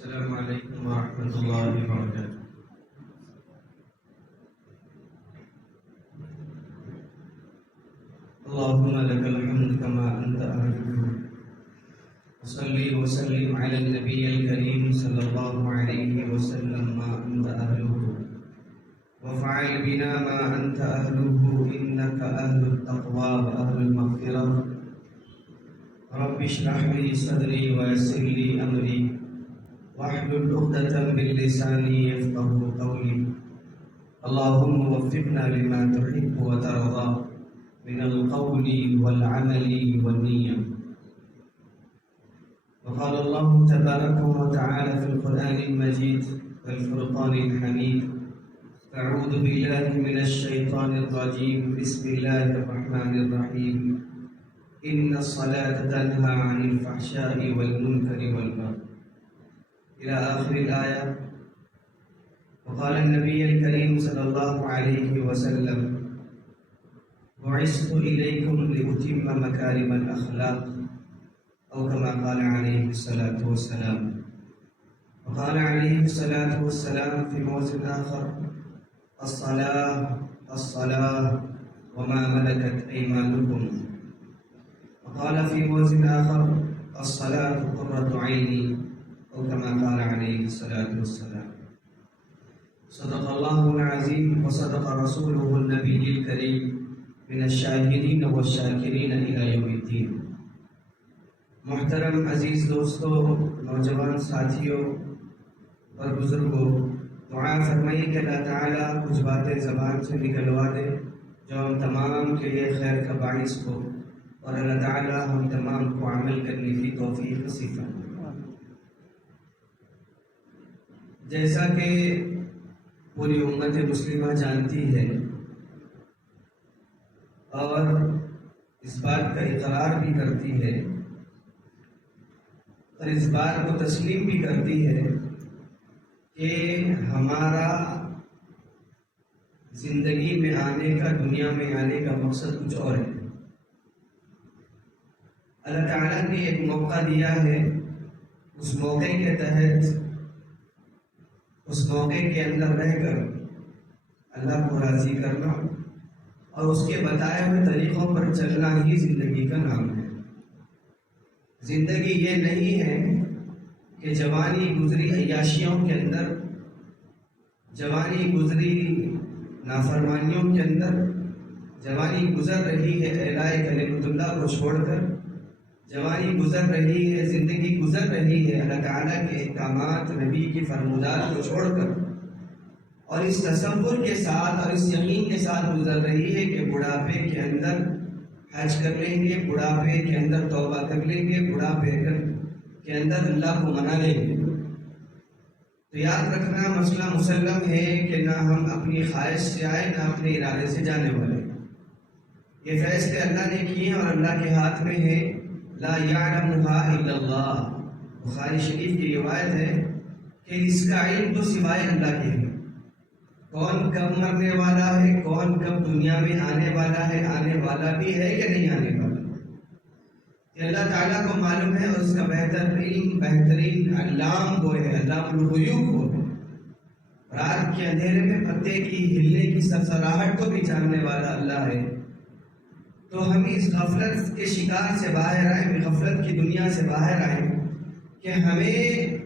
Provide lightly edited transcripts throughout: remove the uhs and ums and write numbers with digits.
السلام علیکم ورحمۃ اللہ وبرکاتہ۔ اللهم لك الحمد كما أنت أهله، وصلي وسلم على النبي الكريم صلى الله عليه وسلم ما أنت أهله، وفعل بنا ما أنت أهله إنك أهل التقوى وأهل المغفرة۔ رب اشرح لي صدري ويسر لي أمري واحلل عقدة من لساني يفقهوا قولي۔ اللهم وفقنا لما تحب وترضى من القول والعمل والنية۔ وقال الله تبارك وتعالى في القرآن المجيد والفرقان الحميد: أعوذ بالله من الشيطان الرجيم، بسم الله الرحمن الرحيم، إن الصلاة تنهى عن الفحشاء والمنكر والبغي إلى آخر الآية۔ وقال النبي الكريم صلى الله عليه وسلم: بعثت إليكم لأتم مكارم الأخلاق، أو كما قال عليه الصلاة والسلام۔ وقال عليه الصلاة والسلام في موضع آخر: الصلاة الصلاة وما ملكت أيمانكم۔ وقال في موضع آخر: الصلاة قرة عيني، أو كما قال عليه الصلاة والسلام۔ صدق الله العظيم وصدق رسوله النبي الكريم من الشاہدین والشاکرین الی یوم الدین۔ محترم عزیز دوستو، نوجوان ساتھیوں اور بزرگوں، دعا فرمائیے کہ اللہ تعالیٰ کچھ باتیں زبان سے نکلوا دے جو ہم تمام کے لیے خیر کا باعث ہو، اور اللہ تعالیٰ ہم تمام کو عمل کرنے کی توفیق نصیب فرمائے۔ جیسا کہ پوری امت مسلمہ جانتی ہے اور اس بات کا اقرار بھی کرتی ہے اور اس بات کو تسلیم بھی کرتی ہے کہ ہمارا زندگی میں آنے کا، دنیا میں آنے کا مقصد کچھ اور ہے۔ اللہ تعالیٰ نے ایک موقع دیا ہے، اس موقع کے تحت، اس موقع کے اندر رہ کر اللہ کو راضی کرنا اور اس کے بتائے ہوئے طریقوں پر چلنا ہی زندگی کا نام ہے۔ زندگی یہ نہیں ہے کہ جوانی گزری عیاشیوں کے اندر، جوانی گزری نافرمانیوں کے اندر، جوانی گزر رہی ہے اعلاء کلمۃ اللہ کو چھوڑ کر، جوانی گزر رہی ہے، زندگی گزر رہی ہے اللہ تعالیٰ کے احکامات، نبی کی فرمودات کو چھوڑ کر، اور اس تصور کے ساتھ اور اس یقین کے ساتھ گزر رہی ہے کہ بڑھاپے کے اندر حج کر لیں گے، بڑھاپے کے اندر توبہ کر لیں گے، بڑھاپے کے اندر اللہ کو منا لیں گے۔ تو یاد رکھنا، مسئلہ مسلم ہے کہ نہ ہم اپنی خواہش سے آئے، نہ اپنے ارادے سے جانے والے۔ یہ فیصلے اللہ نے کیے اور اللہ کے ہاتھ میں ہے۔ لا یعلمها الا اللہ، بخاری شریف کی روایت ہے کہ اس کا علم تو سوائے اللہ کے ہے۔ کون کب مرنے والا ہے، کون کب دنیا میں آنے والا ہے، آنے والا بھی ہے کہ نہیں آنے والا، کہ اللہ تعالیٰ کو معلوم ہے، اور اس کا بہترین علام وہ ہے، علام الغیوب وہ ہے۔ رات کے اندھیرے میں پتے کی ہلنے کی سرسراہٹ کو بھی جاننے والا اللہ ہے۔ تو ہم اس غفلت کے شکار سے باہر آئیں، غفلت کی دنیا سے باہر آئیں کہ ہمیں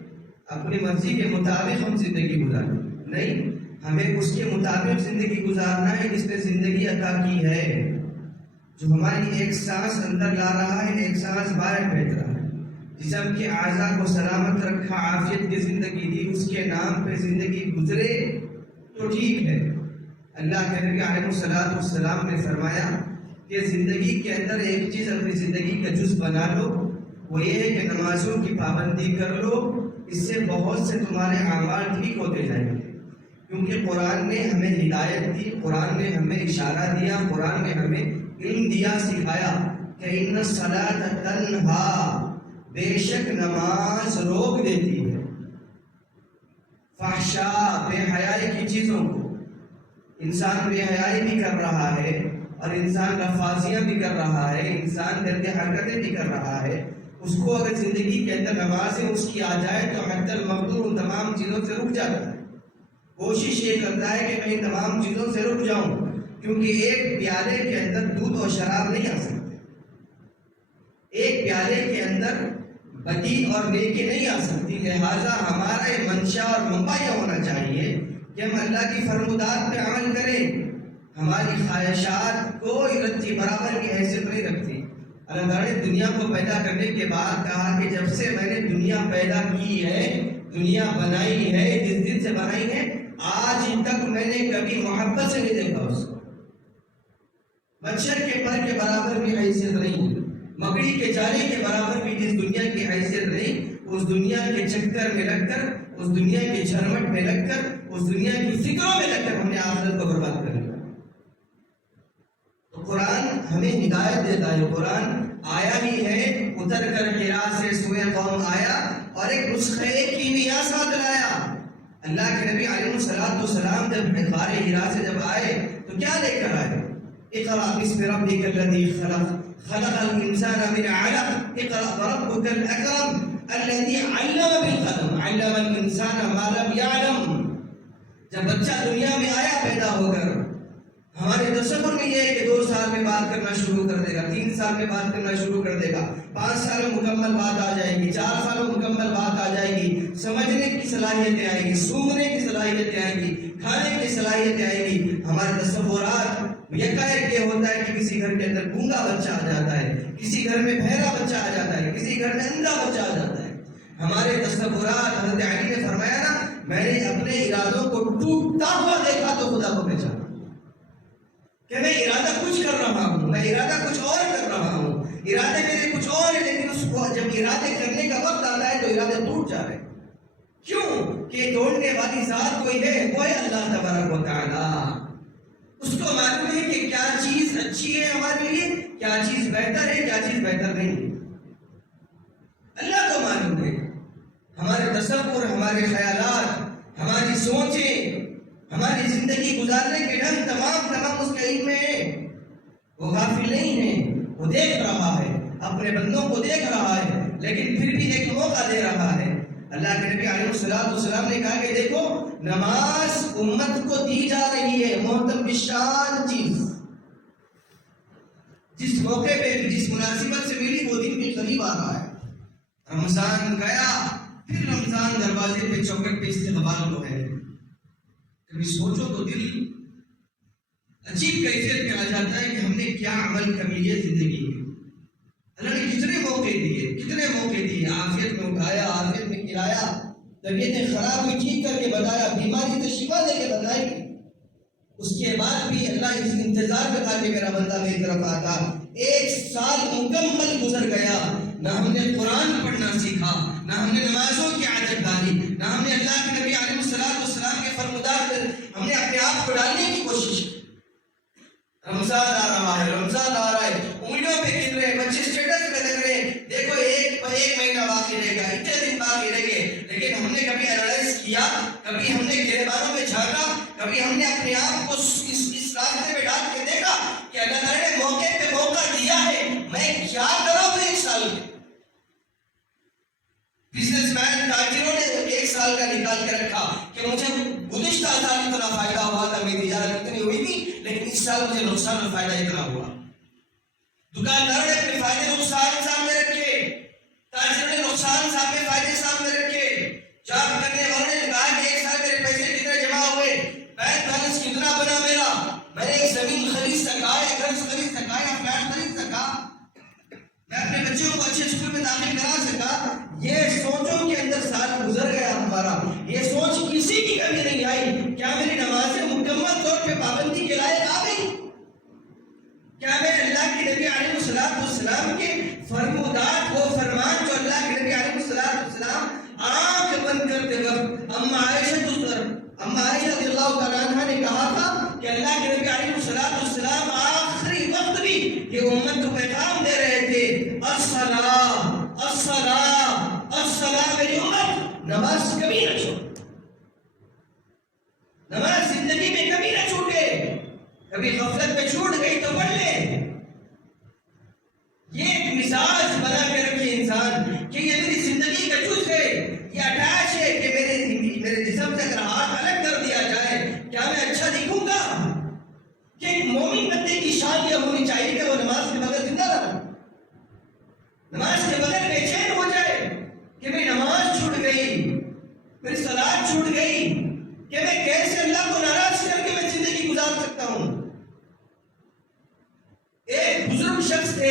اپنی مرضی کے مطابق ہم زندگی گزاریں، نہیں، ہمیں اس کے مطابق زندگی گزارنا ہے جس نے زندگی عطا کی ہے، جو ہماری ایک سانس اندر لا رہا ہے، ایک سانس باہر بھیج رہا ہے، جسم کے اعضاء کو سلامت رکھا، عافیت کی زندگی دی، اس کے نام پہ زندگی گزرے تو ٹھیک ہے۔ اللہ کے نبی علیہ الصلوۃ والسلام نے فرمایا کہ زندگی کے اندر ایک چیز اپنی زندگی کا جز بنا لو، وہ یہ ہے کہ نمازوں کی پابندی کر لو، اس سے بہت سے تمہارے اعمال ٹھیک ہوتے جائیں گے۔ کیونکہ قرآن نے ہمیں ہدایت دی، قرآن نے ہمیں اشارہ دیا، قرآن نے ہمیں علم دیا، سکھایا کہ ان الصلاۃ تنہا، بے شک نماز روک دیتی ہے فحشاء، بے حیائی کی چیزوں کو۔ انسان بے حیائی بھی کر رہا ہے اور انسان لفاظیاں بھی کر رہا ہے، انسان گندے حرکتیں بھی کر رہا ہے، اس کو اگر زندگی کے اندر نمازیں اس کی آ جائے تو حتی المقدور ان تمام چیزوں سے رک جاتا ہے، کوشش یہ کرتا ہے کہ میں ان تمام چیزوں سے رک جاؤں، کیونکہ ایک پیالے کے اندر دودھ اور شراب نہیں آ سکتے، ایک پیالے کے اندر بدی اور نیکی نہیں آ سکتی۔ لہٰذا ہمارا یہ منشا اور منبع یہ ہونا چاہیے کہ ہم اللہ کی فرمودات پہ عمل کریں، ہماری خواہشات کوئی رتی برابر کی حیثیت نہیں رکھتی۔ اللہ تعالیٰ نے دنیا کو پیدا کرنے کے بعد کہا کہ جب سے میں نے دنیا پیدا کی ہے، دنیا بنائی ہے، جس دن سے بنائی ہے، آج تک میں نے کبھی محبت سے نہیں دیکھا اس کو، مچھر کے پر کے برابر بھی حیثیت نہیں، مکڑی کے جالے کے برابر بھی جس دنیا کی حیثیت نہیں، اس دنیا کے چکر میں لگ کر، اس دنیا کے جھرمٹ میں لگ کر، اس دنیا کی فکروں میں لگ کر ہم نے آخرت کو برباد کر لیا۔ تو قرآن ہمیں ہدایت دیتا ہے، قرآن آیا ہی ہے، اتر کر حرا سے سوئے قوم آیا اور ایک نسخہ کیمیا ساتھ لایا۔ اللہ کے نبی علیہ السلام جب غار حرا سے جب آئے تو کیا لے کر آئے؟ اقرأ باسم ربک الذی خلق، خلق الانسان من علق، اقرأ وربک الاکرم الذی علم بالقلم، علم الانسان ما لم يعلم۔ جب بچہ دنیا میں آیا پیدا ہو کر، ہمارے تصور میں یہ ہے کہ 2 سال میں بات کرنا شروع کر دے گا، 3 سال میں بات کرنا شروع کر دے گا، 5 سال میں مکمل بات آ جائے گی، 4 سال میں مکمل بات آ جائے گی، سمجھنے کی صلاحیتیں آئیں گی، سونگنے کی صلاحیتیں آئیں گی، کھانے کی صلاحیتیں آئیں گی۔ ہمارے تصورات یکایک یہ ہوتا ہے کہ کسی گھر کے اندر گونگا بچہ آ جاتا ہے، کسی گھر میں بہرا بچہ آ جاتا ہے، کسی گھر میں اندھا بچہ آ جاتا ہے۔ ہمارے تصورات، حضرت علی نے فرمایا نا، میں نے اپنے ارادوں کو ٹوٹتا ہوا دیکھا تو خدا کو پہچانا کہ میں ارادہ کچھ کر رہا ہوں، میں ارادہ کچھ اور کر رہا ہوں، ارادے میرے کچھ اور ہے، لیکن اس کو جب ارادے کرنے کا وقت آتا ہے تو ارادے ٹوٹ جا رہے ہیں۔ کیوں کہ توڑنے والی ذات کوئی ہے، وہ ہے اللہ تبارک و تعالی۔ اس کو معلوم ہے کہ کیا چیز اچھی ہے ہمارے لیے، کیا چیز بہتر ہے، کیا چیز بہتر نہیں ہے، اللہ کو معلوم ہے۔ ہمارے تصور، ہمارے خیالات، ہماری سوچیں، ہماری زندگی گزارنے کے ڈھنگ تمام اس کے علم میں ہے۔ وہ غافل نہیں ہے، وہ دیکھ رہا ہے، اپنے بندوں کو دیکھ رہا ہے، لیکن پھر بھی ایک موقع دے رہا ہے۔ اللہ کے نبی علیہ السلام نے کہا کہ دیکھو، نماز امت کو دی جا رہی ہے، محترم شان چیز، جس موقع پہ جس مناسبت سے ملی وہ دن بھی قریب آ رہا ہے۔ رمضان گیا، پھر رمضان دروازے پہ چوکٹ پہ استقبال کو ہے۔ کبھی سوچو تو دل عجیب کیفیت میں آ جاتا ہے کہ ہم نے کیا عمل کر لیے زندگی میں۔ اللہ نے کتنے موقع دیے، عافیت میں اٹھایا، عافیت میں کھلایا، طبیعتیں خراب ہوئی ٹھیک کر کے بتایا، بیماری سے شفا دے کے بتائی۔ اس کے بعد بھی اللہ اس انتظار میں تھا کہ میرا بندہ میری طرف آتا۔ 1 سال مکمل گزر گیا، نہ ہم نے قرآن پڑھنا سیکھا، نہ ہم نے نمازوں کی عادت ڈالی، نہ ہم نے اللہ کے نبی علیہ السلام کے فرمودات ہم نے اپنے آپ کو ڈالنے کی کوشش کی۔ رمضان آ رہا ہے، انگلیوں پہ گر رہے، بچے اسٹیٹس پہ لگ رہے، دیکھو ایک مہینہ باقی رہے گا، اتنے دن باقی رہ گئے، لیکن ہم نے کبھی انالائز کیا، کبھی ہم نے گریبانوں میں جھانکا، کبھی ہم نے اپنے آپ کو اس راستے میں ڈال کے دیکھا کہ اللہ تعالیٰ نے موقع پہ موقع دیا ہے، میں کیا کروں پھر 1 سال میں۔ بزنس مین تاجروں نے 1 سال کا نکال کے رکھا کہ مجھے گزشتہ سال اتنا فائدہ ہوا تھا، میری تجارت اتنی ہوئی تھی، لیکن اس سال مجھے نقصان اور فائدہ اتنا ہوا۔ دکانداروں نے اپنے فائدے نقصان سامنے رکھے، تاجروں نے نقصان سامنے، فائدے سامنے رکھے، جاب کرنے والوں نے کہا کہ 1 سال میرے پیسے کتنے جمع ہوئے، بینک بیلنس کتنا بنا میرا، میں نے ایک زمین خرید سکا، ایک گھر خرید سکا یا فلیٹ خرید سکا، میں اپنے بچوں کو اچھے اسکول میں داخل کرا سکا۔ یہ سوچوں کے اندر سال گزر گیا ہمارا، یہ سوچ کسی کی کبھی نہیں آئی کیا میری نمازیں مکمل طور پہ پابندی کے لائق آ گئی، کیا میں اللہ کے نبی علیہ السلام کے فرمودات، وہ فرمان جو اللہ کے نبی علیہ السلام آنکھ بند کرتے وقت اما عائشہ رضی اللہ تعالیٰ عنہ نے کہا تھا کہ اللہ کے نبی علیہ السلام آخری وقت بھی یہ امت کو پیغام دے رہے تھے، الصلاۃ میری امت، نماز کبھی نہ چھوڑ، نماز زندگی میں کبھی نہ چھوٹے، کبھی غفلت میں چھوٹ گئی تو پڑھ لے، یہ ایک مزاج بنا کے رکھے انسان کہ یہ میری زندگی کا جز ہے، یہ اٹیچ ہے کہ میرے جسم سے اگر ہاتھ الگ کر دیا جائے کیا میں اچھا دکھوں گا؟ کہ ایک مومن بندے کی شان یہ ہونی چاہیے کہ وہ نماز کے بغیر زندہ رہے، نماز کے بغیر بے چین ہو جائے کہ میری نماز چھوٹ گئی، میری صلاۃ چھوٹ گئی، کہ میں کیسے اللہ کو ناراض کر کے میں زندگی گزار سکتا ہوں۔ ایک بزرگ شخص تھے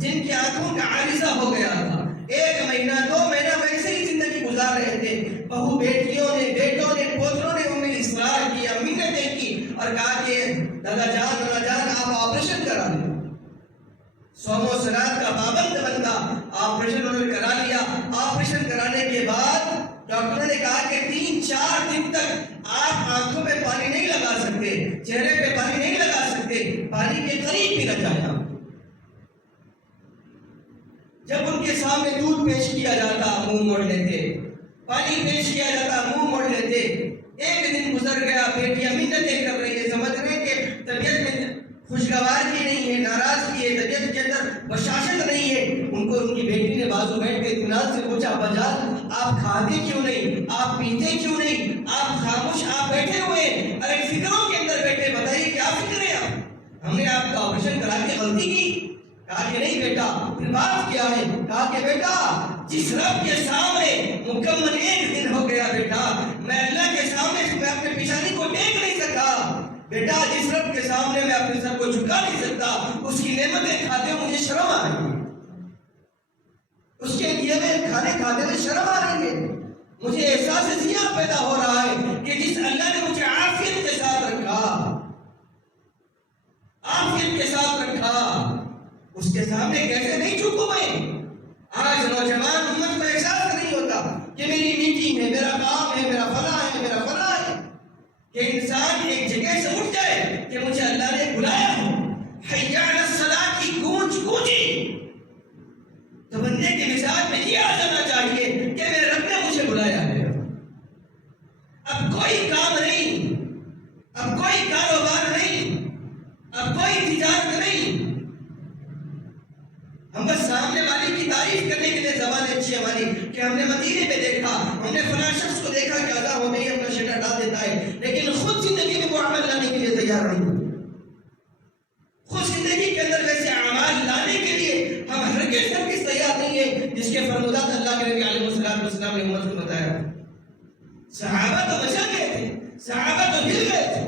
جن کی آنکھوں کا عارضہ ہو گیا تھا، 1 مہینہ 2 مہینہ ویسے ہی زندگی گزار رہے تھے، بہو بیٹیوں نے بیٹوں نے پوتروں نے انہیں اصرار کیا، منتیں کی اور کہا کہ دادا جان نانا جان آپ آپریشن کرا دیں، صوم و صلات کا پابند بندہ، آپریشن انہوں نے کرا لیا۔ آپریشن کرانے کے بعد ڈاکٹروں نے کہا کہ 3-4 دن تک آپ آنکھوں میں پانی نہیں لگا سکتے، چہرے پہ پانی نہیں لگا سکتے، پانی کے قریب بھی نہ جانا۔ جب ان کے سامنے دودھ پیش کیا جاتا منہ موڑ لیتے، پانی پیش کیا جاتا منہ موڑ لیتے۔ ایک دن گزر گیا، بیٹیاں منتیں کر رہی ہیں، سمجھ رہے ہیں کہ طبیعت میں خوشگوار کی نہیں ہے، ناراض کی ہے، طبیعت کے اندر بشاشت نہیں ہے۔ ان کو ان کی بیٹی نے بازو بیٹھ کے اطمینان سے پوچھا، ابا جان آپ کھاتے کیوں نہیں، آپ پیتے کیوں نہیں، آپ خاموش آپ بیٹھے ہوئے ہیں، ارے فکروں کے اندر بیٹھے، بتائیے کیا فکر ہے آپ؟ ہم نے آپ کا آپریشن کرا کے غلطی کی؟ کہا کہ نہیں بیٹا۔ پھر بات کیا ہے؟ کہا کہ بیٹا جس رب کے سامنے مکمل 1 دن ہو گیا بیٹا، میں اللہ کے سامنے میں اپنے پیشانی کو ٹیک نہیں سکا بیٹا، جس رب کے سامنے میں اپنے سر کو جھکا نہیں سکتا، اس کی نعمتیں کھاتے ہوئے مجھے شرم آ رہی ہے، اس کے لیے میں کھانے کھاتے ہوئے شرم آ رہی ہے، مجھے احساس زیاں پیدا ہو رہا ہے کہ جس اللہ نے مجھے عافیت کے ساتھ رکھا، عافیت کے ساتھ رکھا، اس کے سامنے کیسے نہیں جھکوں میں؟ آج نوجوان امت کو احساس نہیں ہوتا کہ میری میٹنگ ہے، میرا کام ہے، میرا فلاں ہے، میرا فلاں ہے، کہ انسان ایک جگہ سے اٹھ جائے کہ مجھے اللہ نے بلایا ہو، حی علی الصلاۃ کی گونج گونجی، تو بندے کے مزاج میں یہ آ جانا چاہیے کہ میرے رب نے مجھے بلایا ہے۔ اب کوئی کام نہیں، اب کوئی کاروبار نہیں، اب کوئی تجارت نہیں، ہم بس سامنے والے کی تعریف کرنے کے لیے زبان اچھی ہماری کہ ہم نے مدینے میں دیکھا، ہم نے فلاں شخص کو دیکھا کہ آزاد ہو گئی اپنا شٹر ڈال دیتا ہے، لیکن خود زندگی میں وہ عمل لانے کے لیے تیار نہیں ہوتے، خود زندگی کے اندر ویسے اعمال لانے کے لیے ہم ہرگز تیار نہیں ہے جس کے فرمودات اللہ کے نبی علیہ السلام نے امت کو بتایا۔ صحابہ تو بچا گئے تھے، صحابہ تو مل گئے تھے،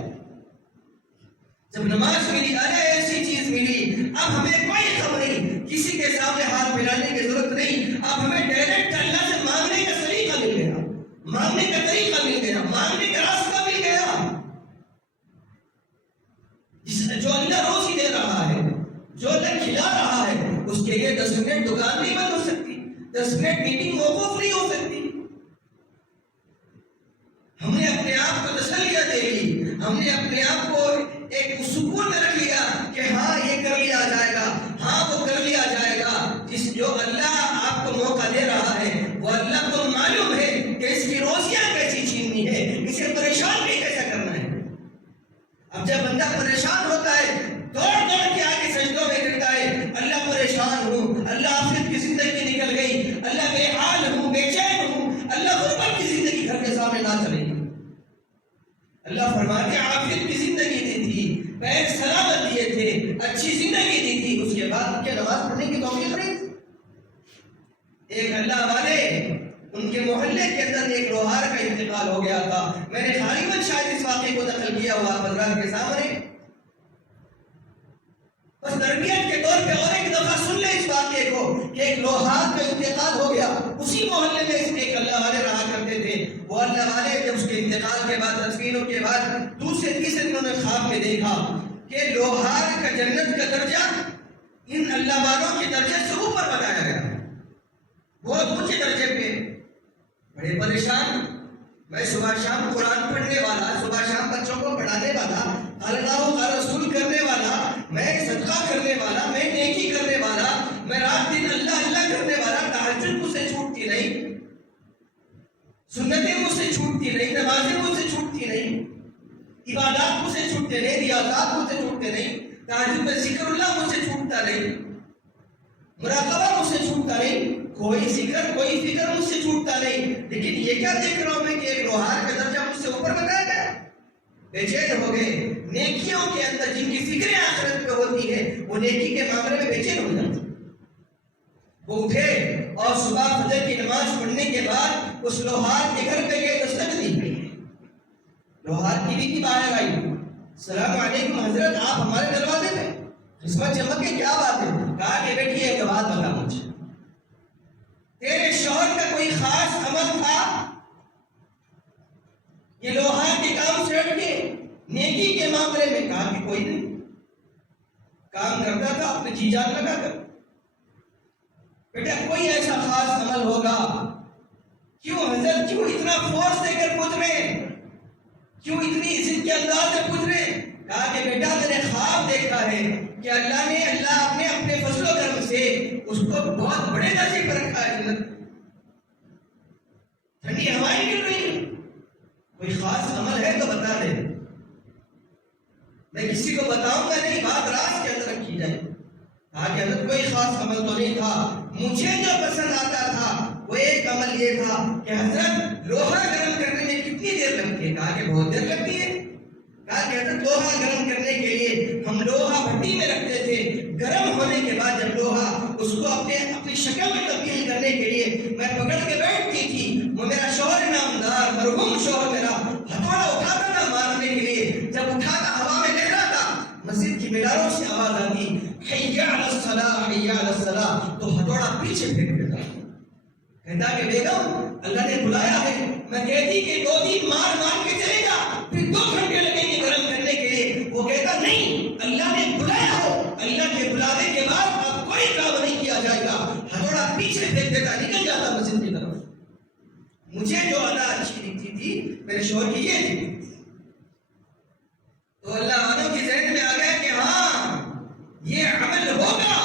جب نماز ملی، ارے ایسی چیز ملی، اب ہمیں کوئی خبر نہیں، کسی کے سامنے ہاتھ ملانے کی ضرورت نہیں، اب ہمیں ڈائریکٹ اللہ سے مانگنے کا طریقہ مل گیا، مانگنے کا طریقہ مل گیا، مانگنے کا راستہ مل گیا، جو اللہ روزی دے رہا ہے، جو اللہ کھلا رہا ہے، اس کے لیے 10 منٹ دکان نہیں بند ہو سکتی، 10 منٹ میٹنگ موقوف نہیں ہو سکتی۔ ہم نے اپنے آپ کو تسلیہ دے لی، ہم نے اپنے آپ کو ایک سکون میں رکھ لیا کہ ہاں یہ کر لیا جائے گا، ہاں وہ کر لیا جائے گا، جو اللہ آپ کو موقع دے رہا ہے وہ اللہ کو معلوم ہے کہ اس کی روزیاں کیسی چھیننی ہے، اسے پریشان بھی کیسا کرنا ہے۔ اب جب بندہ پریشان ہوتا ہے دوڑ دوڑ کے آگے سجدوں میں کرتا ہے، اللہ پریشان ہوں، اللہ آخرت کی زندگی نکل گئی، اللہ بے حال ہوں، بے چین ہوں، اللہ غربت کی زندگی گھر کے سامنے نہ چلے گی۔ اللہ فرماتے عافیت کی زندگی دی تھی، پیر سلامت دیے تھے، اچھی زندگی دی تھی، اس کے بعد کیا نماز پڑھنے کی توفیق نہیں تھی؟ ایک اللہ والے ان کے محلے کے اندر ایک لوہار کا انتقال ہو گیا تھا، میں نے غالباً شاید اس واقعے کو نقل کیا ہوا حضرات کے سامنے، بس تربیت کے طور پہ اور ایک دفعہ سن لیں اس واقعے کو کہ ایک لوہار کا انتقال ہو گیا، اسی محلے میں ایک اللہ والے رہا کرتے تھے، وہ اللہ والے جب اس کے انتقال کے بعد تدفینوں کے بعد دوسرے تیسرے دنوں نے خواب میں دیکھا کہ لوہار کا جنت کا درجہ ان اللہ والوں کے درجے سے اوپر بتایا گیا، بہت اونچے درجے پہ، بڑے پریشان، میں صبح شام قرآن پڑھنے والا، صبح شام بچوں کو پڑھانے والا، قال اللہ قال رسول کرنے والا، میں صدقہ کرنے والا، میں نیکی کرنے والا، میں رات دن اللہ اللہ کرنے والا، تہجد مجھ سے چھوٹتی نہیں، سنتیں مجھ سے چھوٹتی نہیں، نمازیں مجھ سے چھوٹتی نہیں، عبادات مجھ سے چھوٹتے نہیں، ریاضات مجھ سے چھوٹتے نہیں، تہجد میں ذکر اللہ مجھ سے چھوٹتا نہیں، مراقبہ مجھ سے چھوٹتا نہیں، کوئی فکر مجھ سے چھوٹتا نہیں، لیکن یہ کیا دیکھ رہا ہوں میں کہ ایک لوہار کا درجہ مجھ سے اوپر بتایا گیا، بے چین ہو گئے۔ نیکیوں کے اندر جن کی فکریں آخرت پہ ہوتی ہے وہ نیکی کے معاملے میں بے چین ہو جاتے، وہ اٹھے اور صبح فجر کی نماز پڑھنے کے بعد اس لوہار کے گھر پہ گئے، دستک دی گئی، لوہار کی بھی باہر آئی، السلام علیکم حضرت، آپ ہمارے دروازے پہ، قسمت چمک کے کیا بات ہے؟ کہا کہ بیٹھی ایک بات بتا مجھے، تیرے شوہر کا کوئی خاص عمل تھا؟ یہ لوہار کے کام سے ہٹ کے نیکی کے معاملے میں کہا کہ کوئی نہیں، کام کرتا تھا اپنے جی جان لگا کر۔ بیٹا کوئی ایسا خاص عمل ہوگا، کیوں حضرت کیوں اتنا فورس دے کر پوچھ رہے ہیں، کیوں اتنی عزت کے انداز سے پوچھ رہے ہیں؟ کہا کہ بیٹا میں نے خواب دیکھا ہے کہ اللہ نے اپنے فضل و کرم سے اس کو بہت بڑے درجے پر رکھا ہے، جنت ٹھنڈی ہوائیں گر رہی ہیں، کوئی خاص عمل ہے تو بتا دے، میں کسی کو بتاؤں گا نہیں، بات راز کے اندر رکھی جائے۔ کہا کہ حضرت کوئی خاص عمل تو نہیں تھا، مجھے جو پسند آتا تھا وہ ایک عمل یہ تھا کہ حضرت لوہا گرم کرنے میں کتنی دیر لگتی ہے؟ کہا کہ بہت دیر لگتی ہے۔ کہا کہ حضرت لوہا گرم کرنے کے لیے ہم لوہا بھٹی میں رکھتے تھے، گرم ہونے کے بعد جب لوہا اس کو اپنی شکل میں تبدیل کرنے کے لیے میں پکڑ کے بیٹھتی تھی، وہ میرا شوہر نامدار مرحوم شوہر میرا ہتھوڑا اٹھاتا تھا مارنے کے لیے، جب اٹھاتا ہوا میں لہراتا، مسجد کی میناروں سے آواز آتی حی علی الصلاۃ حی علی الصلاۃ، تو ہتھوڑا پیچھے پھینک دیتا، کہتا کہ بیگم اللہ نے بلایا ہے، میں کہتی کہ 2 دن مار کے چلے جا، پھر 2 گھنٹے لگیں گے گرم کرنے کے لیے، وہ کہتا نہیں اللہ نے بلایا ہو، اللہ کے بلانے کے بعد اب کوئی کام نہیں کیا جائے گا، ہتھوڑا پیچھے پھینک دیتا، نکل جاتا مسجد کی طرف۔ مجھے جو ادا اچھی دکھتی تھی میرے شوہر کی یہ دکھتی تھی، تو اللہ والوں کی ذہن میں آ گیا کہ ہاں یہ عمل ہوگا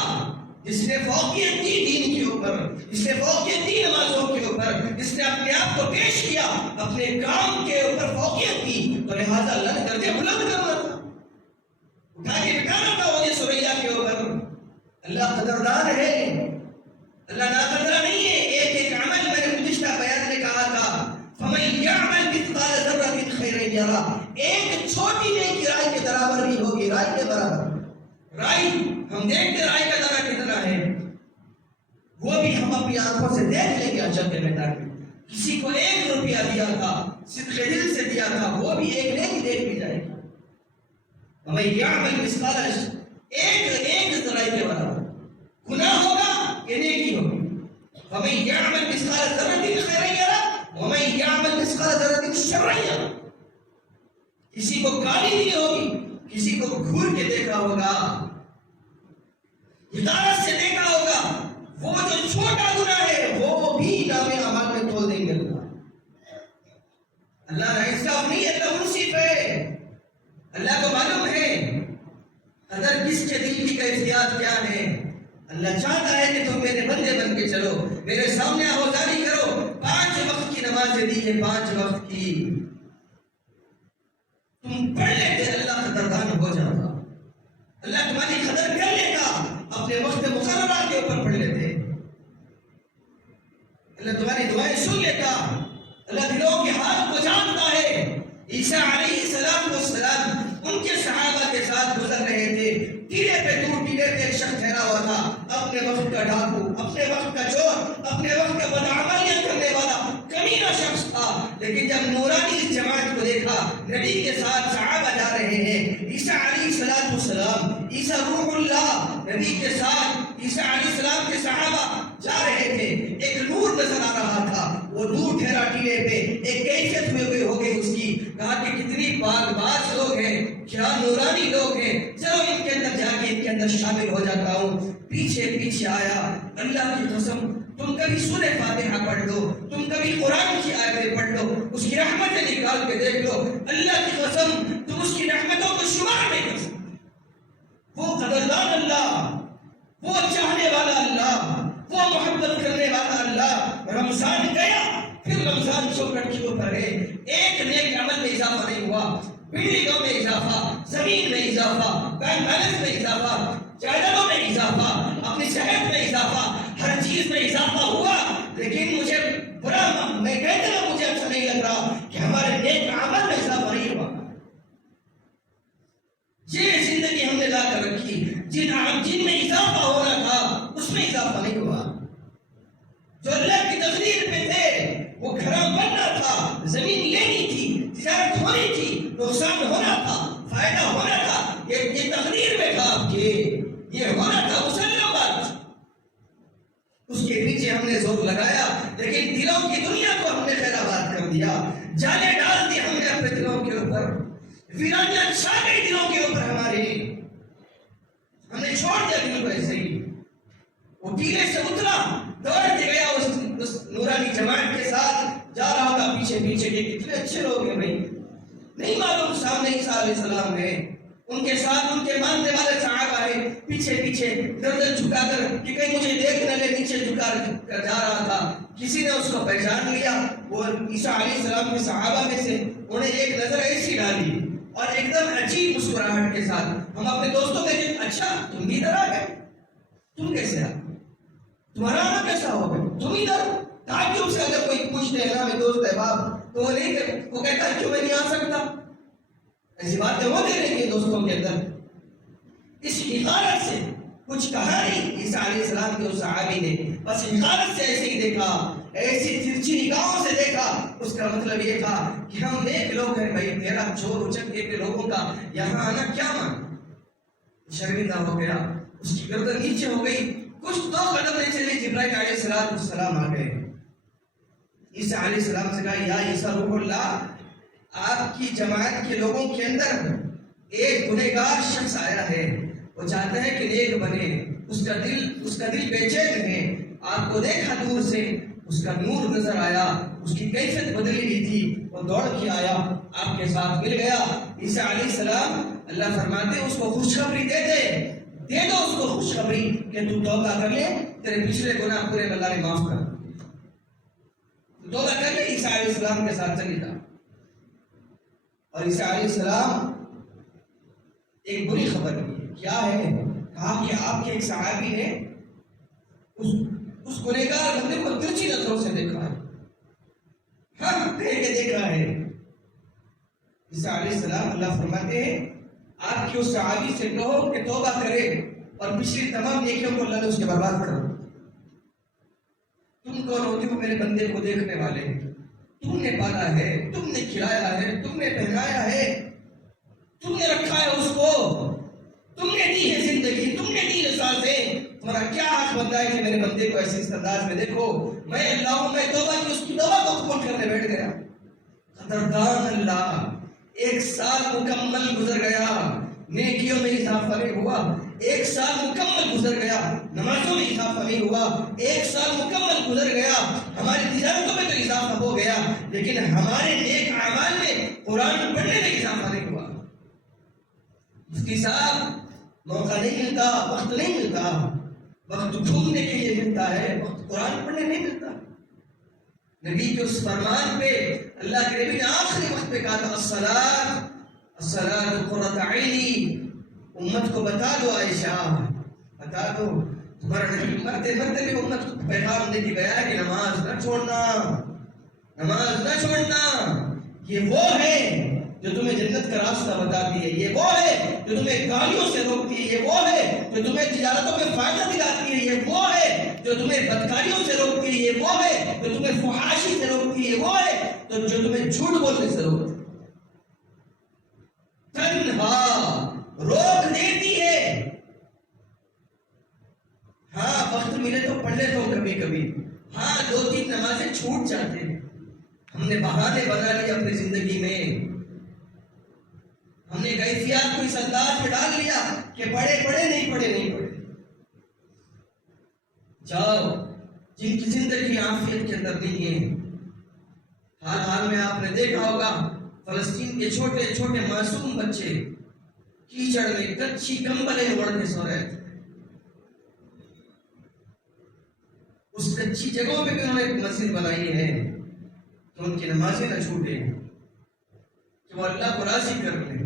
جس نے فوقیت دی دین کے اوپر، جس نے فوقیت دی نمازوں کے اوپر، جس نے اپنے آپ کو پیش کیا اپنے کام کے اوپر فوقیت دی، تو لہٰذا اللہ نے درجے بلند کرنا تھا، اٹھا کے بٹھانا تھا وہ سوریا کے اوپر۔ اللہ قدردان ہے، اللہ ناقدرہ نہیں ہے۔ ایک عمل میں نے گزشتہ بیان میں کہا تھا فَمَن يَعْمَلْ مِثْقَالَ ذَرَّةٍ خَيْرًا يَرَهُ، ایک چھوٹی نیکی رائے کے برابر نہیں ہوگی، رائے کے برابر، رائے ہم دیکھتے رائے کا ذرہ کتنا ہے، وہ بھی ہم اپنی آنکھوں سے دیکھ لیں گے اجل کے میدان میں۔ کسی کو 1 روپیہ دیا تھا، صدقے دل سے دیا تھا، وہ بھی ایک نیکی دیکھ لی جائے گی۔ فَمَن يَعْمَلْ مِثْقَالَ ایک ذرائع کے برابر، گناہ ہوگا کہ نیکی ہوگی۔ فَمَن يَعْمَلْ مِثْقَالَ ذَرَّةٍ خَيْرًا يَرَهُ وَمَن يَعْمَلْ مِثْقَالَ ذَرَّةٍ شَرًّا يَرَهُ، کسی کو گالی دی ہوگی، کسی کو گھور کے دیکھا ہوگا، ہدایت سے دیکھا ہوگا، وہ جو چھوٹا گناہ ہے وہ بھی نام اعمال میں تول دیں گے۔ اللہ کا انصاف نہیں ہے، اللہ منصف ہے، اللہ کو معلوم ہے اگر کس کے دل کی کیفیات کیا ہے۔ اللہ چاہتا ہے کہ تم میرے بندے بن کے چلو، میرے سامنے آوازاری کرو، 5 وقت کی نمازیں دی ہے، 5 وقت کی تم پڑھ لیتے، اللہ قدردان ہو جاتا، اللہ تمہاری قدر کر لیتا، اپنے وقت مقررہ کے اوپر پڑھ لیتے، اللہ تمہاری دعائیں سن لیتا، اللہ دلوں کے حال کو جانتا ہے۔ عیسیٰ علیہ السلام ان کے صحابہ کے ساتھ گزر رہے تھے، ٹیلے پہ ایک شخص ٹھہرا ہوا تھا، اپنے وقت کا ڈاکو، اپنے وقت کا چور، اپنے وقت کا بدعملیاں کرنے والا کمینہ شخص تھا، لیکن جب نورانی اس جماعت کو دیکھا، نبی کے ساتھ صحابہ جا رہے ہیں، عیسیٰ علیہ السلام، عیسیٰ روح اللہ، نبی کے ساتھ عیسیٰ علیہ السلام کے صحابہ جا رہے تھے، ایک نور نظر آ رہا تھا، وہ نور ٹھہرا ٹیلے پہ، ایک کیفیت ہو گئی اس کی، کہا کہ کتنی پاک باز لوگ ہیں، کیا نورانی لوگ ہیں، چلو ان کے اندر جا کے ان کے اندر شامل ہو جاتا ہوں۔ پیچھے آیا، اللہ کی قسم تم کبھی سورہ فاتحہ پڑھ لو، تم کبھی قرآن کی آیتیں پڑھ لو، اس کی رحمتیں نکال کے دیکھ لو، اللہ کی قسم تم اس کی رحمتوں کو شمار نہیں کر سکتے۔ وہ قدردان اللہ، وہ چاہنے والا اللہ، وہ محبت کرنے والا اللہ۔ رمضان گیا، پھر رمضان چوکٹ کے اوپر ہے، ایک نیک عمل میں اضافہ نہیں ہوا، بلڈنگوں میں اضافہ، زمین میں اضافہ، بینک بیلنس میں اضافہ، جائیدادوں میں اضافہ، اپنی صحت میں اضافہ، ہر چیز میں اضافہ ہوا، لیکن مجھے برا، میں کہتے ہیں مجھے اچھا نہیں لگ رہا کہ ہمارے نیک عمل میں اضافہ نہیں ہوا۔ یہ زندگی ہم نے لا کر رکھی، جن میں اضافہ ہونا تھا اس میں اضافہ نہیں ہوا۔ جو اللہ کی تقدیر میں تھے وہ گھر بننا تھا، زمین لینی تھی، تجارت ہونی تھی، نقصان ہونا تھا، فائدہ ہونا تھا، یہ تقدیر میں تھا کہ یہ ہونا تھا، مسلم بات۔ اس کے پیچھے ہم نے زور لگایا، لیکن دلوں کی دنیا کو ہم نے خیر آباد کر دیا، جالے ڈال دی ہم نے اپنے دلوں کے اوپر، ویرانیاں چھا گئی دلوں کے اوپر ہمارے، ہم نے چھوڑ دیا دلوں کو ایسے ہی۔ وہ ٹیلے سے اترا، دوڑتے گیا اس نورانی جماعت کے ساتھ، جا رہا تھا پیچھے پیچھے کہ کتنے اچھے لوگ ہیں بھائی، نہیں معلوم سامنے عیسیٰ علیہ السلام ہے، ان کے ساتھ ان کے ماننے والے صحابہ آئے، پیچھے پیچھے گردن جھکا کر کہ کہیں مجھے دیکھ نہ لے، نیچے جھکا کر جا رہا تھا۔ کسی نے اس کو پہچان لیا، وہ عیسیٰ علیہ السلام کے صحابہ میں سے، انہوں نے ایک نظر ایسی ڈالی اور ایک دم عجیب مسکراہٹ کے ساتھ ہم اپنے دوستوں میں کہ اچھا تم بھی ادھر آ گئے، تم کیسے آ، تمہارا آنا کیسا ہو گیا، تم ادھر؟ تعجب سے اگر کوئی پوچھتے ہیں نا میں دوست ہے باپ، تو وہ کہتا ہے کیوں میں نہیں آ سکتا؟ ایسی باتیں ہوتی رہتی ہیں دوستوں کے اندر۔ اس حقارت سے کچھ کہا نہیں عیسیٰ علیہ السلام کے اس صحابی نے، بس حقارت سے ایسے ہی دیکھا، ایسی ترچھی نگاہوں سے دیکھا۔ اس کا مطلب یہ تھا کہ ہم نیک لوگ ہیں بھائی، تیرا چور اچکے کے لوگوں کا یہاں آنا کیا مان؟ شرمندہ ہو گیا، اس کی گردن نیچے ہو گئی، کچھ دو قدم نہیں چلے جبرائیل علیہ السلام آ گئے۔ عیسیٰ علیہ السلام سے کہا یا عیسیٰ روح اللہ، آپ کی جماعت کے لوگوں کے اندر ایک گنہگار شخص آیا ہے، وہ چاہتا ہے کہ نیک بنے، اس کا دل بے چین ہے، آپ کو دیکھا دور سے، اس کا نور نظر آیا، اس کی کیفیت بدلی ہوئی تھی، وہ دوڑ کے آیا، آپ کے ساتھ مل گیا۔ عیسیٰ علیہ السلام اللہ فرماتے اس کو خوشخبری دے دو اس کو خوشخبری کہ تو توبہ کر لے، تیرے پچھلے گناہ پورے اللہ نے معاف کر، توبہ کر لے۔ عیسیٰ علیہ السلام کے ساتھ چلی تھا، اور عیسیٰ علیہ السلام ایک بری خبر دی، کیا ہے؟ کہا کہ آپ کے ایک صحابی نے اس گنہگار بندے کو ترچھی نظروں سے دیکھا ہے، ہاں پھیر کے دیکھا ہے۔ عیسیٰ علیہ السلام اللہ فرماتے ہیں آپ کے اس صحابی سے کہو کہ توبہ کرے اور پچھلی تمام نیکیوں کو اللہ نے اس کے برباد کرو۔ تم کون ہوتے ہو میرے بندے کو دیکھنے والے؟ تم نے پالا ہے، تم نے کھلایا ہے، تم نے پہنایا ہے، تم نے رکھا ہے اس کو، تم نے دی ہے زندگی، تم نے دی ہے سانسیں، تمہارا کیا حق بنتا ہے کہ میرے بندے کو ایسی انداز میں دیکھو؟ میں اللہ ہوں، میں توبہ کی اس کی توبہ کو قبول کرنے بیٹھ گیا۔ قدردان اللہ، 1 سال مکمل گزر گیا، نیکیوں میں اضافہ نہیں ہوا، 1 سال مکمل گزر گیا، نمازوں میں اضافہ نہیں ہوا، 1 سال مکمل گزر گیا، ہماری تجارتوں میں تو اضافہ ہو گیا، لیکن ہمارے نیک اعمال میں قرآن پڑھنے میں اضافہ نہیں ہوا۔ مفتی صاحب موقع نہیں ملتا، وقت نہیں ملتا، وقت ڈھونڈنے کے لیے ملتا ہے، وقت قرآن پڑھنے نہیں ملتا۔ نبی کے اس فرمان پہ اللہ کے نبی نے آخری وقت پہ کہا تھا الصلاۃ قرۃ عینی، امت کو بتا دو عائشہ، بتا دو، تمہارا نبی مرتے مرتے بھی امت کو پیغام دے کے گیا ہے کہ نماز نہ چھوڑنا، نماز نہ چھوڑنا، یہ وہ ہے جو تمہیں جنت کا راستہ بتاتی ہے، یہ وہ ہے جو تمہیں گالیوں سے روکتی ہے، یہ وہ ہے جو تمہیں تجارتوں میں فائدہ دلاتی ہے، یہ وہ ہے جو تمہیں بدکاریوں سے روکتی ہے، یہ وہ ہے جو تمہیں فحاشی سے روکتی ہے، یہ وہ ہے جو تمہیں جھوٹ بولنے سے روکتی ہے، تنہا روک دیتی ہے۔ ہاں وقت ملے تو پڑھ لیتا ہوں کبھی کبھی، ہاں 2-3 نمازیں چھوٹ جاتے ہیں، ہم نے بہانے بنا لیے اپنی زندگی میں، ہم نے کیفیات کو اس انداز میں ڈال لیا کہ پڑھے نہیں پڑھے۔ جاؤ جن کی زندگی عافیت کے اندر نہیں ہے، حال میں آپ نے دیکھا ہوگا فلسطین کے چھوٹے چھوٹے معصوم بچے کیچڑ میں کچی کمبلیں اوڑھ کے سو رہے تھے، اس کچی جگہوں پہ بھی انہوں نے ایک مسجد بنائی ہے کہ ان کی نمازیں نہ چھوٹے، کہ وہ اللہ کو راضی کر لیں،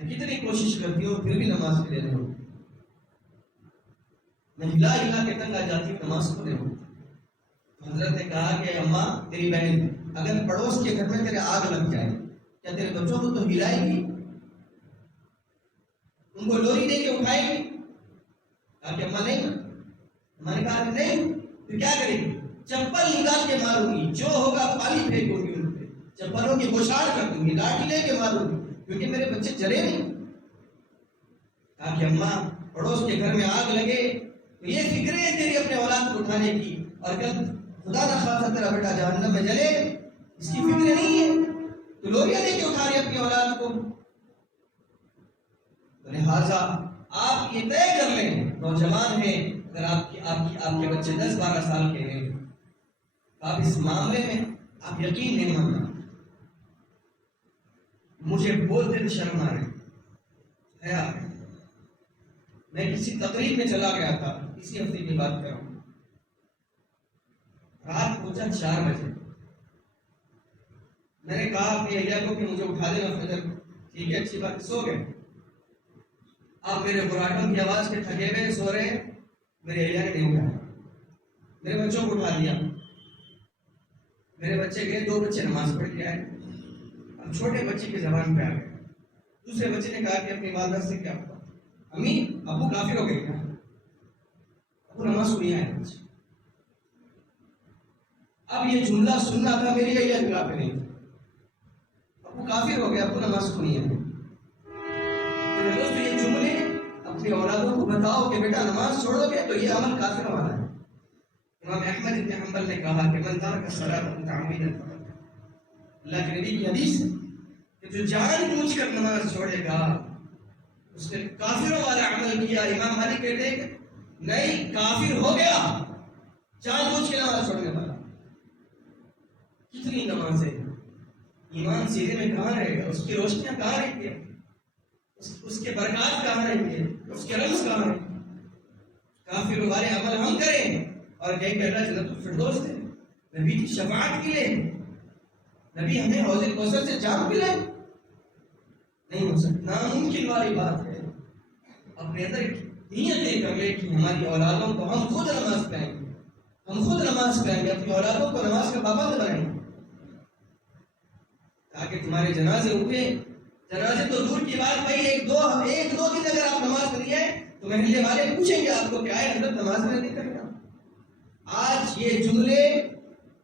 میں کتنی کوشش کرتی ہوں پھر بھی نماز کے لیے نہیں ہوتی. میں ہلا ہلا کے تنگ آ جاتی ہوں نماز کو نہیں ہوتی. حضرت نے کہا کہ اماں تیری بہن اگر پڑوس کے گھر میں تیرے آگ لگ جائے کیا تیرے بچوں کو تو ہلائے گی؟ ان کو لوری دے کے اٹھائے گی؟ کہا کہ اماں نہیں. اماں نے کہا کہ نہیں. تو کیا کرے گی؟ چپل نکال کے ماروں گی، جو ہوگا پانی پھینکوں گی ان پہ، چپلوں کی بوچھاڑ کر دوں گی، لاٹھی لے کے ماروں گی، کیونکہ میرے بچے جلے نہیں. کہا کہ اماں پڑوس کے گھر میں آگ لگے تو یہ فکر ہے تیری اپنے اولاد کو اٹھانے کی، اور کل خدا نہ خواستہ تیرا بیٹا جہنم میں جلے اس کی فکر نہیں ہے، تو لوریاں دے کے اٹھا رہی اپنی اولاد کو. لہٰذا آپ یہ طے کر لیں، نوجوان ہیں، اگر آپ کے بچے 10-12 سال کے ہیں، آپ اس معاملے میں آپ یقین نہیں ماننا. مجھے بولتے تو شرم آ رہی ہے. میں کسی تقریب میں چلا گیا تھا، اسی ہفتے کی بات کر رہا ہوں. رات پہنچا 4 بجے. میں نے کہا اپنی اہلیہ کو کہ مجھے اٹھا دینا فجر. ٹھیک ہے، اچھی بات. سو گئے. آپ میرے براٹوں کی آواز کے تھکے ہوئے سو رہے ہیں. میرے اہلیہ نے نہیں اٹھایا، میرے بچوں کو اٹھا دیا. میرے بچے گئے، 2 بچے نماز پڑھ کے آئے. اب چھوٹے بچے کی زبان پہ آ گئے. دوسرے بچے نے کہا کہ اپنی والدہ سے کیا پتا، امی ابو کافر ہو گئے کیا؟ ابو نماز کو نہیں آئے بچے. اب یہ جملہ سننا تھا میری اہلیہ کی کافر نہیں. ابو کافر ہو گیا، ابو نماز کو نہیں آئے. تو دوستو یہ جملے اپنی اولادوں کو بتاؤ کہ بیٹا نماز چھوڑو گے تو یہ عمل کافر والا ہے. امام احمد بن حنبل نے کہا کہ من ترک الصلاۃ متعمدا فقد، اللہ کے نبی کی حدیث ہے کہ جو جان بوجھ کر نماز چھوڑے گا اس نے کافروں والا عمل کیا. امام مالک کہتے ہیں کہ نہیں، کافر ہو گیا جان بوجھ کے نماز چھوڑنے والا. کتنی نمازیں، ایمان سینے میں کہاں رہے گا؟ اس کی روشنیاں کہاں رہیں گے؟ اس کے برکات کہاں رہیں گے؟ اس کے رمز کہاں رہیں گے؟ کافر والے عمل ہم کریں اور کہیں کہ اللہ جنت الفردوس دے، نبی کی شفاعت کے لیے، نبی ہمیں حوض کوثر سے جام پلائے. نہیں ہو سکتا، ناممکن والی بات ہے. اپنے اندر نیت کر لے کہ ہماری اولادوں کو ہم خود نماز پڑھائیں گے، ہم خود نماز پڑھائیں گے، اپنی اولادوں کو نماز کا پابند بنائیں گے، تاکہ تمہارے جنازے اٹھے. جنازے تو دور کی بات بھائی، ایک دو دن اگر آپ نماز پڑھی ہے تو محلے والے پوچھیں گے آپ کو کیا ہے حضرت نماز میں نہیں کرے گا. آج یہ جملے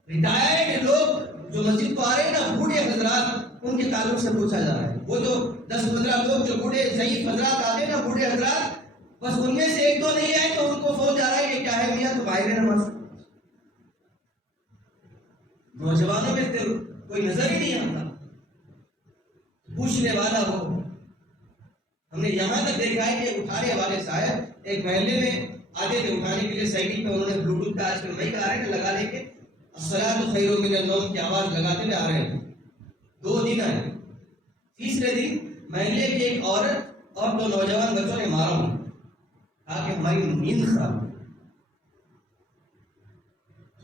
ریٹائرڈ لوگ جو مسجد کو آ رہے ہیں نا، بوڑھے حضرات، ان کے تعلق سے پوچھا جا رہا ہے. وہ جو 10-15 لوگ جو بوڑھے ضعیف حضرات آتے ہیں نا، بوڑھے حضرات، بس ان میں سے 1-2 نہیں آئے تو ان کو فون جا رہا ہے کہ کیا ہے میاں تو باہر نماز. نوجوانوں میں کوئی نظر ہی نہیں آتا پوچھنے والا ہو. ہم نے یہاں تک دیکھا ہے کہ اٹھانے والے صاحب ایک محلے میں آتے تھے اٹھانے کے لیے، سائیکل پہ انہوں نے بلوٹوتھ کا آج کل مائک آ رہے ہیں لگا لے کے الصلاۃ خیر من النوم کی آواز لگاتے ہوئے آ رہے ہیں. 2 دن آئے. تیسرے دن محلے کی ایک عورت اور 2 نوجوان بچوں نے مارا ہوں، کہا کہ ہماری نیند خراب ہے.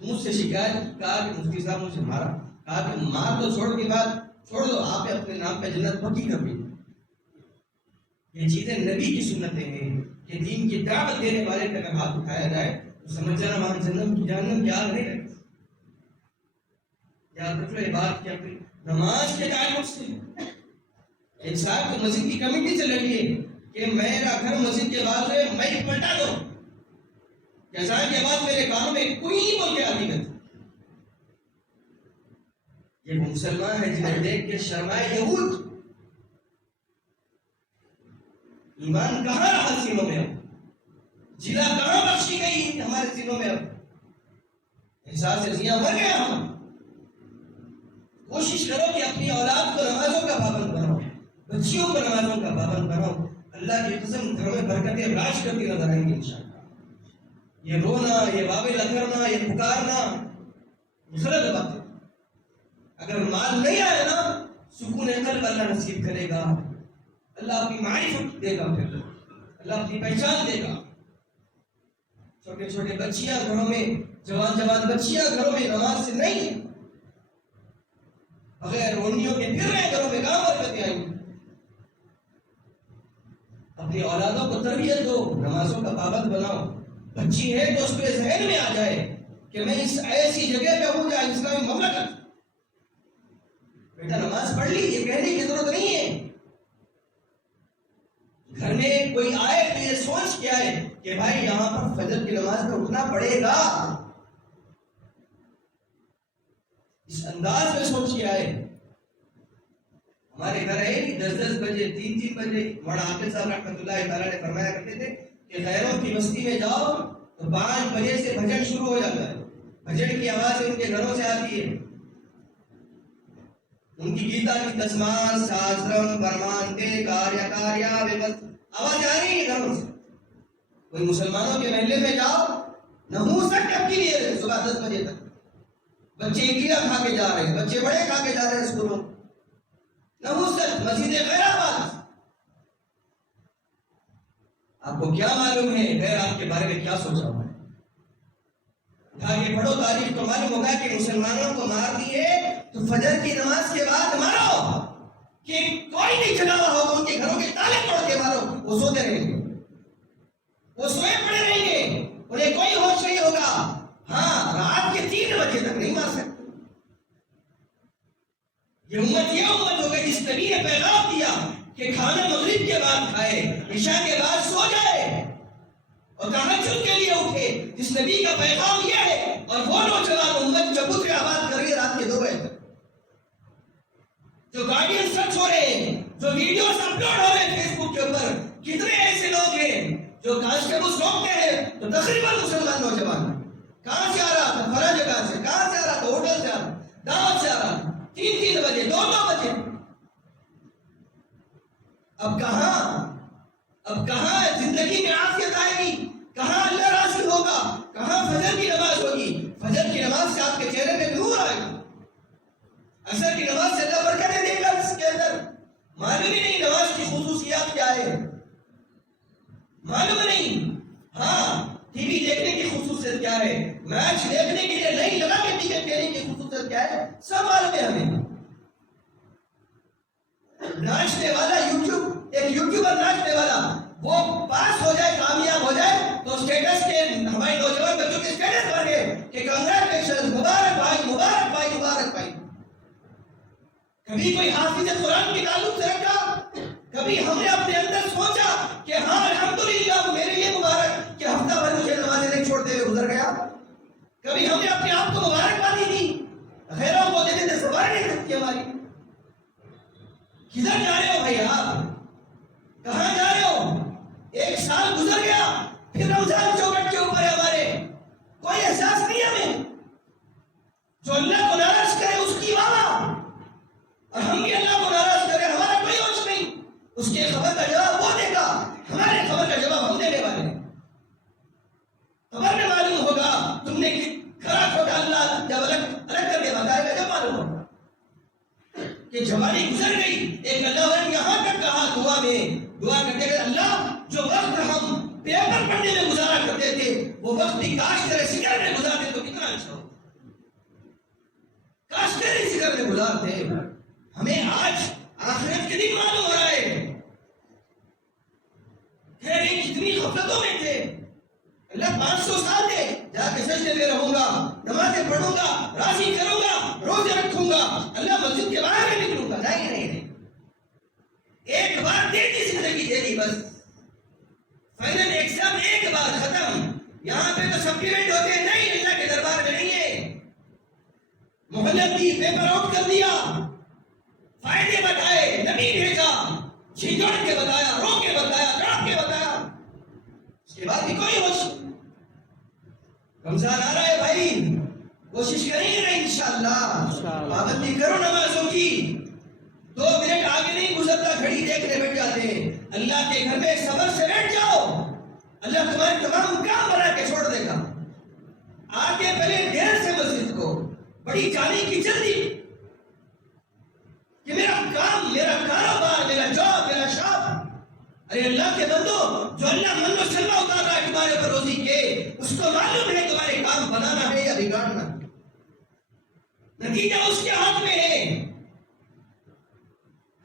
مجھ سے شکایت، کہا کہ مفتی صاحب مجھے مارا. کہا کہ مار تو چھوڑ کے بعد چھوڑ دو، آپ اپنے نام پہ جنت پکی کر دی. یہ چیزیں نبی کی سنتیں ہیں کہ دین کی دعوت دینے والے پہ اگر ہاتھ اٹھایا جائے تو سمجھ جانا وہاں جہنم کی آگ نہیں رہتی. یاد رکھو یہ بات کہ اپنی نماز کے تعلق سے ایک صاحب کو مسجد کی کمیٹی سے لڑی ہے کہ میرا گھر مسجد کے بعد ہے، میں پلٹا دو. جیسا کی آواز میرے کانوں میں کوئی نہیں بول کے آتی کرتی. یہ وہ مسلمان ہے جنہیں دیکھ کے شرمائے یہود. ایمان کہاں رہا سینوں میں؟ اب جلا کہاں بخشی گئی ہمارے سینوں میں؟ اب احساس زیاں مر گیا. ہم کوشش کرو کہ اپنی اولاد کو نمازوں کا پابند بناؤ، بچیوں کو نمازوں کا پابند بناؤ. اللہ کی قسم گھر میں برکتیں راج کرتی نظر آئیں گی انشاءاللہ. یہ رونا، یہ واویلا کرنا، یہ پکارنا غلط بات ہے. اگر مال نہیں آئے نا، سکون قلب اللہ نصیب کرے گا. اللہ اپنی معرفت دے گا، پھر اللہ اپنی پہچان دے گا. چھوٹے چھوٹے بچیاں گھروں میں، جوان بچیاں گھروں میں نماز سے نہیں ہیں، بغیر رونیوں کے پھر رہے گھروں میں، کہاں برکتیں آئیں گی؟ اپنی اولادوں کو تربیت دو، نمازوں کا پابند بناؤ. بچی ہے تو اس کے ذہن میں آ جائے کہ میں اس ایسی جگہ پہ ہوں جہاں اسلامی مملکت. بیٹا نماز پڑھ لی، یہ کہنے کی ضرورت نہیں ہے. گھر میں کوئی آئے تو یہ سوچ کے آئے کہ بھائی یہاں پر فجر کی نماز میں اٹھنا پڑے گا، اس انداز میں سوچ کے آئے. ہمارے گھر ہے 10 بجے 3 بجے مولانا عاقل صاحب رحمۃ اللہ تعالیٰ نے فرمایا کرتے تھے کہ غیروں کی بستی میں جاؤ تو 5 بجے سے بھجن شروع ہو جاتا ہے. بھجن کی آواز ان کے گھروں سے آتی ہے. ان کی گیتا کی تسمان ساسرم برمانتے کاریا کاریا ویبس آواز آ رہی ہے گھروں سے. کوئی مسلمانوں کے محلے میں جاؤ، نحوست کب کی لیے صبح 10 بجے تک بچے اکیلا کھا کے جا رہے ہیں، بچے بڑے کھا کے جا رہے ہیں اسکولوں. نحوست مسجد غیر آباد. آپ کو کیا معلوم ہے غیر آپ کے بارے میں کیا سوچا ہوا ہے؟ اٹھا کے پڑھو تاریخ تو معلوم ہوگا کہ مسلمانوں کو مار دیے تو فجر کی نماز کے بعد مارو، کہ کوئی نہیں چلا ہوا ہوگا، ان کے گھروں کے تالے توڑ کے مارو، وہ سوتے رہیں گے، وہ سوئے پڑے رہیں گے، انہیں کوئی ہوش نہیں ہوگا. ہاں رات کے 3 بجے تک نہیں مار سکتے. یہ امت ہو گئی جس نبی نے پیغام دیا کہ کھانا مغرب کے بعد کھائے، عشاء کے بعد سو جائے اور تہجد کے لیے اٹھے. جس نبی کا پیغام یہ ہے، اور وہ نوجوان امت جو پتر آباد کر رہی ہے رات کے 2 بجے تک، جو گارڈین سرچ ہو رہے ہیں، جو ویڈیوز اپلوڈ ہو رہے ہیں فیس بک کے اوپر. کتنے ایسے لوگ ہیں جو کانسٹیبلز روکتے ہیں تو تقریباً مسلمان نوجوان کہاں سے آ رہا تھا، فلاں جگہ سے، کہاں سے آ رہا تھا، ہوٹل سے آ رہا، دعوت سے آ رہا، 3 بجے 2 بجے. اب کہاں زندگی میں عافیت آئے گی، کہاں اللہ راضی ہوگا، کہاں فجر کی نماز ہوگی. فجر کی نماز سے آپ کے چہرے پہ نور آئے گا، عصر کی نماز سے اللہ برکتیں دے گا. اس کے اندر معلوم ہی نہیں نماز کی خصوصیات کیا ہے، معلوم نہیں. ہاں ٹی وی دیکھنے کی خصوصیت کیا ہے، میچ دیکھنے کے لیے نہیں لگا کے ٹکٹ لینے کی خصوصیت کیا ہے، سب معلوم ہے ہمیں. ناچنے والا ایک یوٹیوبر ناچنے والا وہ پاس ہو جائے، کامیاب ہو جائے تو اسٹیٹس کے ہمارے نوجوان بچوں کے اسٹیٹس بن گئے کہ کنگریچولیشن، مبارک بھائی مبارک بھائی مبارک بھائی. کبھی کوئی حافظ قرآن کی تعلق سے رکھا، کبھی ہم نے اپنے اندر سوچا کہ ہاں الحمدللہ میرے لیے مبارک کہ ہفتہ بھر مجھے نمازیں نہیں چھوڑتے ہوئے گزر گیا. کبھی ہم نے اپنے آپ کو مبارکبادی دی، غیروں کو دیتے تھے سوار نہیں سکتی ہماری. کدھر جا رہے ہو بھائی آپ، کہاں جا رہے ہو؟ 1 سال گزر گیا، پھر رمضان چوکٹ کے اوپر ہے ہمارے، کوئی احساس نہیں ہمیں. جو اللہ کو ناراض کرے اس کی واہ، اور ہم بھی اللہ کو ناراض کرے ہمارا کوئی ہوش نہیں. اس کے خبر کا جواب وہ دے گا، ہمارے خبر کا جواب ہم دینے والے ہیں. خبر میں معلوم ہوگا تم نے کھرا کھوٹا اللہ جب الگ کر کے بتائے گا، جب معلوم ہوگا کہ جوانی گزر گئی. ایک اللہ والے نے یہاں تک کہا دعا کرتے گئے، اللہ جو وقت ہم پیپر پڑھنے میں گزارا کرتے تھے وہ وقت بھی کاش تیرے ذکر میں گزارتے تو کتنا اچھا ہو، کاش تیرے ذکر میں گزارتے. ہمیں آج آخرت کے دن معلوم ہو رہا ہے، کتنی غفلتوں میں تھے. اللہ 500 سال دے، جا کے سجدے میں رہوں گا، نمازیں پڑھوں گا، راضی کروں گا، روزے رکھوں گا، اللہ مسجد کے باہر نہیں نکلوں گا. نہیں، ایک بار دے دی زندگی، دے دی بس. فائنل ایگزام ایک بار ختم. یہاں پہ تو سپلیمنٹ ہوتے ہیں، نہیں اللہ کے دربار میں نہیں ہے. محلت دی، پیپر آؤٹ کر دیا، فائدے بتائے، نبی بھیجا، جھنجھوڑ کے بتایا، رو کے بتایا، کڑپ کے بتایا، اس کے بعد بھی کوئی ہوش. رمضان آ رہا ہے بھائی، کوشش کریں گے نا انشاءاللہ، پابندی کرو نمازوں کی. 2 منٹ آگے نہیں گزرتا، گھڑی دیکھنے بیٹھ جاتے ہیں. اللہ کے گھر میں صبر سے بیٹھ جاؤ، اللہ تمہارے تمام کام بنا کے چھوڑ دے گا. آگے پہلے دیر سے مسجد کو، بڑی جانے کی جلدی کہ میرا کام، میرا کاروبار، میرا جاب، میرا شاپ. ارے اللہ کے بندو، جو اللہ من و سلمہ اتار رہا ہے تمہارے اوپر روزی کے، اس کو معلوم ہے تمہارے کام بنانا ہے یا بگاڑنا. نتیجہ اس کے ہاتھ میں ہے.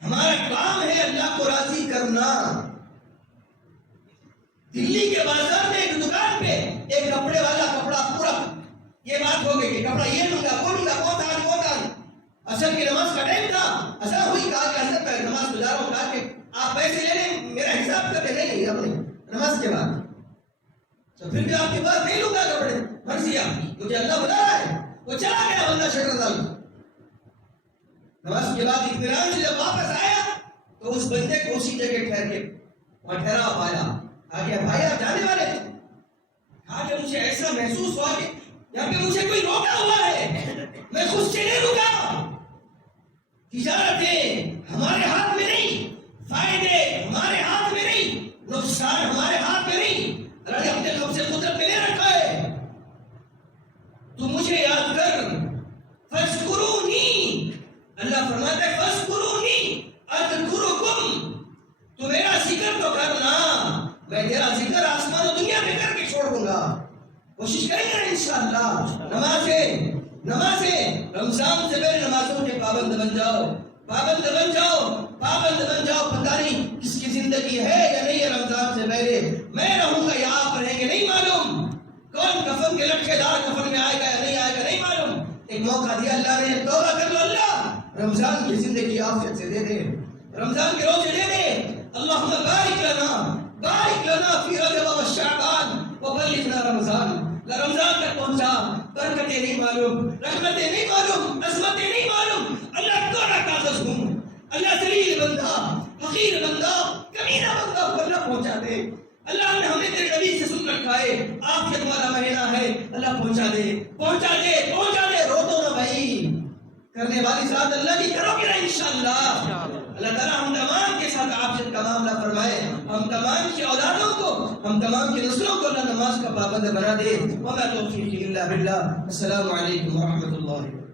ہمارا کام ہے اللہ کو راضی کرنا. دلی کے بازار میں ایک دکان پہ ایک کپڑے والا کپڑا پورا یہ بات ہو گئی کہ کپڑا یہ لوں گا وہ اصل کی نماز کا ٹائم تھا. ایسا ہوئی کہا کہ حضرت میں نماز گزار ہوں, کہا کہ آپ پیسے لے لیں میرا حساب کر کے نہیں اپنے نماز کے بعد, تو پھر بھی آپ کے پاس نہیں لوں گا کپڑے, مرضی آپ کی, مجھے اللہ بتا رہا ہے. وہ چلا گیا بندہ شکر ڈال. نماز کے بعد اطمینان سے جب واپس آیا تو اس بندے کو اسی جگہ ٹھہر کے وہاں ٹھہرا پایا. آگے بھائی آپ جانے والے تھے؟ کہا کہ مجھے ایسا محسوس ہوا کہ یہاں پہ مجھے کوئی روکا ہوا ہے, میں خود سے نہیں رکا. تجارتیں ہمارے ہاتھ میں نہیں, فائدے ہمارے ہاتھ میں نہیں, نقصان ہمارے ہاتھ میں نہیں, اللہ نے اپنے قبضے قدرت میں لے رکھا ہے. تو مجھے یاد کر, فاذکرونی, اللہ فرماتا ہے فاذکرونی اذکرکم, تو میرا ذکر تو کرنا, میں تیرا ذکر آسمان و دنیا میں کر کے چھوڑ دوں گا. کوشش کریں گے انشاءاللہ. نمازیں رمضان سے پہلے نمازوں کے پابند بن جاؤ, پابند بن جاؤ. پتہ نہیں کس کی زندگی ہے یا نہیں ہے رمضان سے پہلے, میں رہوں گا یا آپ رہیں گے نہیں معلوم, کون کفن کے لٹکے دار کفن میں آئے گا یا نہیں آئے گا نہیں معلوم. ایک موقع دیا اللہ نے, توبہ کر لو, اللہ رمضان کی زندگی عافیت سے دے دے, رمضان کے روزے دے دے. اللہم بارک لنا فی رجب و شعبان وبلغنا رمضان. رمضان تک پہنچا, برکتیں نہیں معلوم, رحمتیں نہیں معلوم, عظمتیں نہیں معلوم. اللہ تورا کاغذ ہوں, اللہ ذلیل بندہ, حقیر بندہ, کمینہ بندہ, اللہ پہنچا دے. اللہ نے ہمیں تیرے نبی سے سن رکھا ہے, عافیت والا مہینہ ہے, اللہ پہنچا دے. رو دو نا بھائی, کرنے والی ذات اللہ کی کرو گے نا انشاءاللہ. اللہ تعالیٰ ہم تمام کے ساتھ عافیت کا معاملہ فرمائے, ہم تمام کی اولادوں کو, ہم تمام کی نسلوں کو اللہ نماز کا پابند بنا دے. وما توفیقی الا باللہ. السلام علیکم ورحمۃ اللہ.